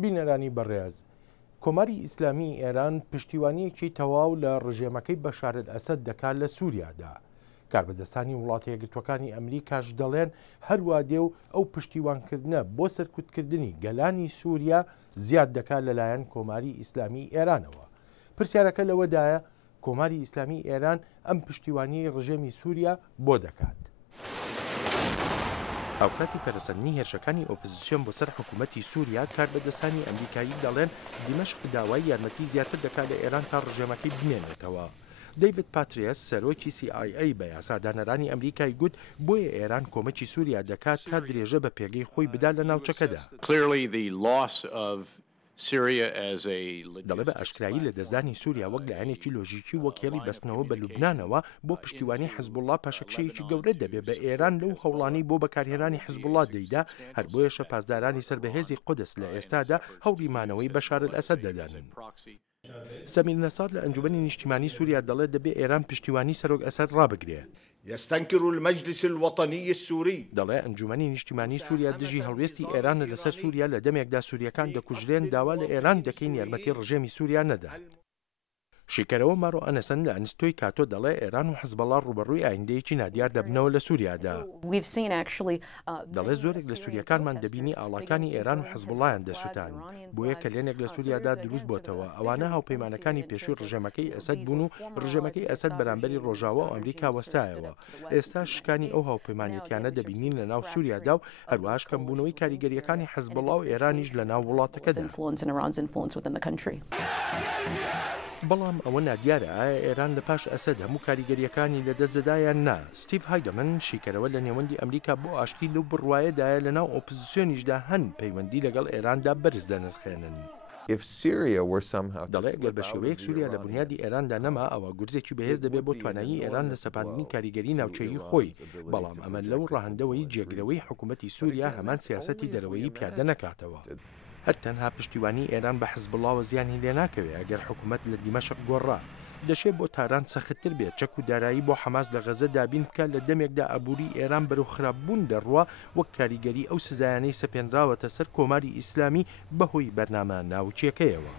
بینەرانی بەڕێز کۆماری ئیسلامی ئێران پشتیوانیەکی تەواو لە ڕژێمەکەی بەشار ئەسەد دەکات لە سووریادا. کاربەدەستانی وڵاتە یەکگرتووەکانی ئەمریکاش دەڵێن هەروە دێو ئەو پشتیوانکردنە بۆ سەرکوتکردنی گەلانی سووریا زیاد دەکات لەلایەن کۆماری ئیسلامی ئێرانەوە. پرسیارەکە لەوەدایە کۆماری ئیسلامی ئێران ئەم پشتیوانی ڕژێمی سووریا بۆ دەکات. هاوکاتی پەرەسەندنی هێرشەکانی ئۆپۆزیسیۆن بۆ سەر حکوومەتی سووریا کاربەدەستانی ئەمریکایی دەڵێن دیمەشق داوای یارمەتی زیاتر دەکات لە ئێران تا ڕژێمەکەی بنێنێتەوە. دەیڤید پاتریەس سەرۆکی CIA بە یاسادانەرانی ئەمریکای گوت بۆیە ئێران کۆمەکی سووریا دەکات تا درێژە بە پێگەی خۆی بدا لە ناوچەکەدا. دەڵێ بە ئاشکرایی لە دەستدانی سووریا وەک لایەنێکی لۆژیکی وەک هێڵی بەستنەوە بە لوبنانەوە بۆ پشتیوانی حیزبوڵڵا پاشەکشەیەکی گەورە دەبێت بە ئێران لەو هەوڵانی بۆ بەکارهێنانی حیزبوڵڵا دەیدا هەر بۆیەشە پاسدارانی سەربەهێزی قودس لە ئێستادا هەوڵیمانەوەی بەشار ئەسەد دەدانن. سەمیر نەسار لە ئەنجومەنی نیشتیمانی سووریا دەڵێت دەبێت ئێران پشتیوانی سەرۆک ئەسەد ڕابگرێ. يستنكر المجلس الوطني السوري دەڵێ ئەنجومەنی نیشتیمانی سووریا دژی هەڵوێستی ئێرانە لەسەر سووریا لە دەمێکدا سووریەکان دەکوژرێن داوا لە ئێران دەکەین یارمەتی ڕژێمی سووریا نەدات. شیکەرەوە مارۆ ئەنەسەن لە ئەنستۆی کاتۆ دەڵێ ئێران و حیزبەڵڵا ڕوبەڕووی ئایندەیەکی نادیار دەبنەوە لە سووریادا. دەڵێ زۆرێک لە سووریەکانمان دەبینی ئاڵاکانی ئێران و حیزبوڵڵایان دەسووتان بۆیە کە لێنێک لە سووریادا دروست بۆتەوە ئەوانە هاوپەیمانەکانی پێشووی ڕژێمەکەی ئەسەد بوون و ڕژێمەکەی ئەسەد بەرامبەری ڕۆژاوە و ئەمریکا وەستایەوە. ئێستا شکانی ئەو هاوپەیمانەتیانە دەبینین لە ناو سووریادا و هەروەهاش کەمبوونەوەی کاریگەریەکانی حیزبەڵڵا و ئێرانیش لە ناو وڵاتەکەدا. بەڵام ئەوە نادیارە ئایا ئێران لە پاش ئەسەد هەموو کاریگەریەکانی لەدەستدایان نا. ستیڤ هایدەمن شیکەرەوە لە نێوەندی ئەمریکا بۆ ئاشتی لەو بڕوایەدایە لە ناو ئۆپۆزیسیۆنیشدا هەن پەیوەندی لەگەڵ ئێراندا بەرز دەنرخێنن. دەڵێ ئەگەر بە شێوەیەک سووریا لە بنیادی ئێراندا نەما ئەوە گورزێکی بەهێز دەبێت بۆ توانایی ئێران لە سەپاندنی کاریگەری ناوچەیی خۆی. بەڵام ئەمە لەو ڕاهەندەوەی جێگرەوەی حکوومەتی سووریا هەمان سیاسەتی دەرەوەیی پیادە نەکاتەوە. هەر تەنها پشتیوانی ئێران بە حیزبوڵڵاوە زیانی لێ ناکەوێت ئەگەر حکوومەت لە دیمەشق گۆڕا. دەشێت بۆ تاران سەختتر بێت چەک و دارایی بۆ حەماس لە غەزە دابین بکات لە دەمێکدا ئەبووری ئێران بەرەو خراپبوون دەڕوا وەک کاریگەری ئەو سزایانەی سەپێنراوەتە سەر کۆماری ئیسلامی بەهۆی بەرنامە ناوچیەکەیەوە.